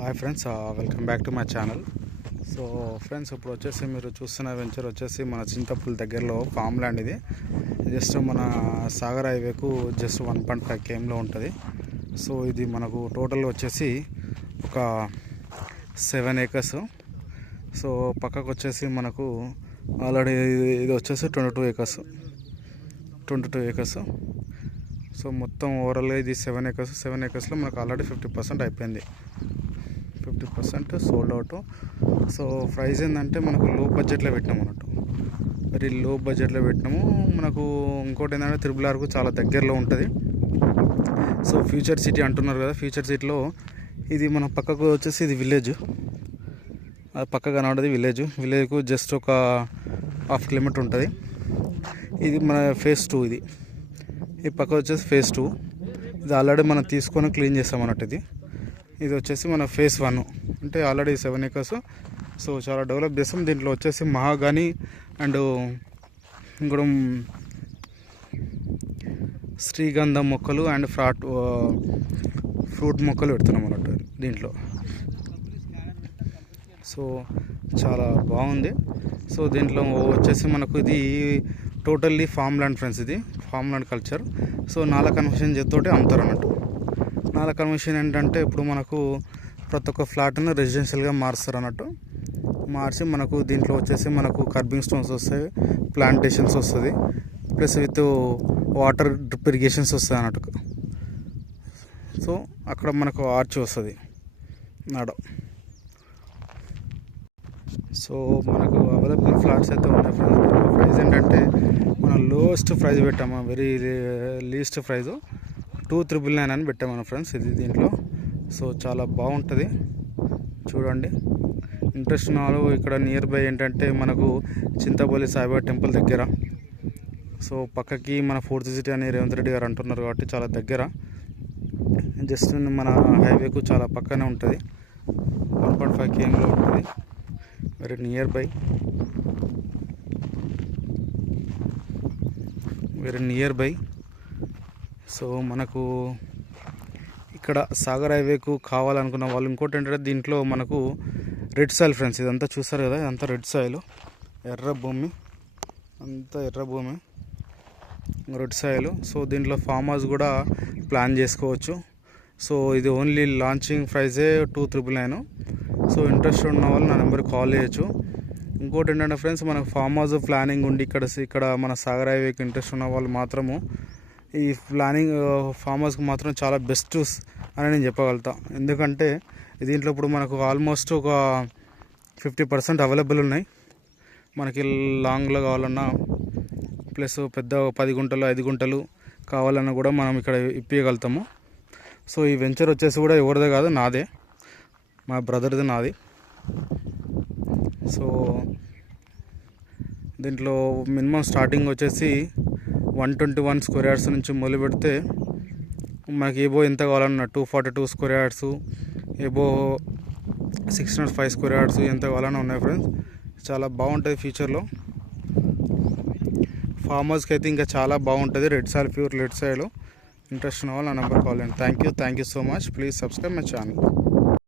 Hi friends, welcome back to my channel. So friends, ఇప్పుడు వచ్చేసి మీరు చూస్తున్న వెంచర్ వచ్చేసి మన చింతపల్లి దగ్గరలో ఫామ్ ల్యాండ్. ఇది జస్ట్ మన సాగర్ హైవేకు జస్ట్ 1.5 kmలో ఉంటుంది. సో ఇది మనకు టోటల్ వచ్చేసి ఒక 7 acres. సో పక్కకు వచ్చేసి మనకు ఆల్రెడీ ఇది వచ్చేసి 22 acres. సో మొత్తం ఓవరాల్గా ఇది 7 acres. 7 acresలో మనకు ఆల్రెడీ 50% అయిపోయింది. 50% సోల్డ్ అవుట్. సో ప్రైస్ ఏంటంటే మనకు లో బడ్జెట్లో పెట్టినాము అన్నట్టు, వెరీ లో బడ్జెట్లో పెట్టినాము. మనకు ఇంకోటి ఏంటంటే RRRకు చాలా దగ్గరలో ఉంటుంది. సో ఫ్యూచర్ సిటీ అంటున్నారు కదా, ఫ్యూచర్ సిటీలో ఇది మన పక్కకు వచ్చేసి ఇది విలేజ్, అది పక్క కనబడేది విలేజ్కు జస్ట్ ఒక 1/2 kilometer ఉంటుంది. ఇది మన phase 2. ఈ పక్క వచ్చేసి phase 2. ఇది ఆల్రెడీ మనం తీసుకొని క్లీన్ చేస్తాం అన్నట్టు. ఇది వచ్చేసి మన phase 1, అంటే ఆల్రెడీ 7 acres. సో చాలా డెవలప్ చేస్తాం. దీంట్లో వచ్చేసి మహాగాని అండ్ ఇంకోటి శ్రీగంధం మొక్కలు అండ్ ఫ్రూట్ మొక్కలు పెడుతున్నాం అన్నట్టు దీంట్లో. సో చాలా బాగుంది. సో దీంట్లో వచ్చేసి మనకు ఇది టోటల్లీ ఫామ్ ల్యాండ్ ఫ్రెండ్స్. ఇది ఫామ్ ల్యాండ్ కల్చర్. సో నాలా కన్వర్షన్ చేతోటి అమ్ముతారు అన్నట్టు. నాలా కన్వర్షన్ ఏంటంటే ఇప్పుడు మనకు ప్రతి ఒక్క ఫ్లాట్ను రెసిడెన్షియల్గా మారుస్తారు అన్నట్టు. మార్చి మనకు దీంట్లో వచ్చేసి మనకు కర్బింగ్ స్టోన్స్ వస్తాయి, ప్లాంటేషన్స్ వస్తుంది, plus with water drip irrigations వస్తాయి అన్నట్టు. సో అక్కడ మనకు ఆర్చ్ వస్తుంది నాడ. సో మనకు అవైలబుల్ ఫ్లాట్స్ అయితే ఉన్నాయి ఫ్రెండ్స్. ప్రైస్ ఏంటంటే మనం లోయెస్ట్ ప్రైస్ పెట్టాము, వెరీ లీస్ట్ ప్రైస్ 2,999 అని పెట్టాము ఫ్రెండ్స్ ఇది దీంట్లో. సో చాలా బాగుంటుంది, చూడండి. ఇంట్రెస్ట్ ఉన్న వాళ్ళు ఇక్కడ నియర్ బై ఏంటంటే మనకు చింతపల్లి సాయిబాబా టెంపుల్ దగ్గర. సో పక్కకి మన 4th సిటీ అని రేవంత్ రెడ్డి గారు అంటున్నారు కాబట్టి చాలా దగ్గర, జస్ట్ మన హైవేకు చాలా పక్కనే ఉంటుంది. 1.5 kmలో ఉంటుంది, వెరీ నియర్ బై. సో మనకు ఇక్కడ సాగర్ హైవేకు కావాలనుకున్న వాళ్ళు ఇంకోటి ఏంటంటే దీంట్లో మనకు రెడ్ సాయిల్ ఫ్రెండ్స్. ఇదంతా చూస్తారు కదా, ఇదంతా రెడ్ సాయిల్, ఎర్ర భూమి, అంతా ఎర్ర భూమి, రెడ్ సాయిల్. సో దీంట్లో ఫామ్ హౌస్ కూడా ప్లాన్ చేసుకోవచ్చు. సో ఇది ఓన్లీ లాంచింగ్ ప్రైజే 2,999. సో ఇంట్రెస్ట్ ఉన్న వాళ్ళు నా నెంబర్కి కాల్ చేయొచ్చు. ఇంకోటి ఏంటంటే ఫ్రెండ్స్, మనకు ఫామ్ హౌస్ ప్లానింగ్ ఉండి ఇక్కడ మన సాగర్ హైవేకి ఇంట్రెస్ట్ ఉన్న వాళ్ళు మాత్రము ఈ ప్లానింగ్ ఫామ్ హౌస్కి మాత్రం చాలా బెస్ట్ అని నేను చెప్పగలుగుతా. ఎందుకంటే దీంట్లో ఇప్పుడు మనకు ఆల్మోస్ట్ ఒక 50% అవైలబుల్ ఉన్నాయి. మనకి లాంగ్లో కావాలన్నా ప్లస్ పెద్ద 10 గుంటలు 5 గుంటలు కావాలన్నా కూడా మనం ఇక్కడ ఇప్పించగలుగుతాము. సో ఈ వెంచర్ వచ్చేసి కూడా ఎవరిదే కాదు, నాదే, మా బ్రదర్ది, నాది. సో దీంట్లో మినిమం స్టార్టింగ్ వచ్చేసి 121 square yards నుంచి మొదలు పెడితే మనకి ఏబో ఎంత కావాలన్నా 242 square yards, above 605 square yards ఎంత కావాలన్నా ఉన్నాయి ఫ్రెండ్స్. చాలా బాగుంటుంది ఫ్యూచర్లో. ఫామ్ హౌస్కి అయితే ఇంకా చాలా బాగుంటుంది. Red soil, pure red soil. Interest ఉన్న వాళ్ళు నా నెంబర్ కాల్ చేయండి. Thank you so much. Please subscribe my channel.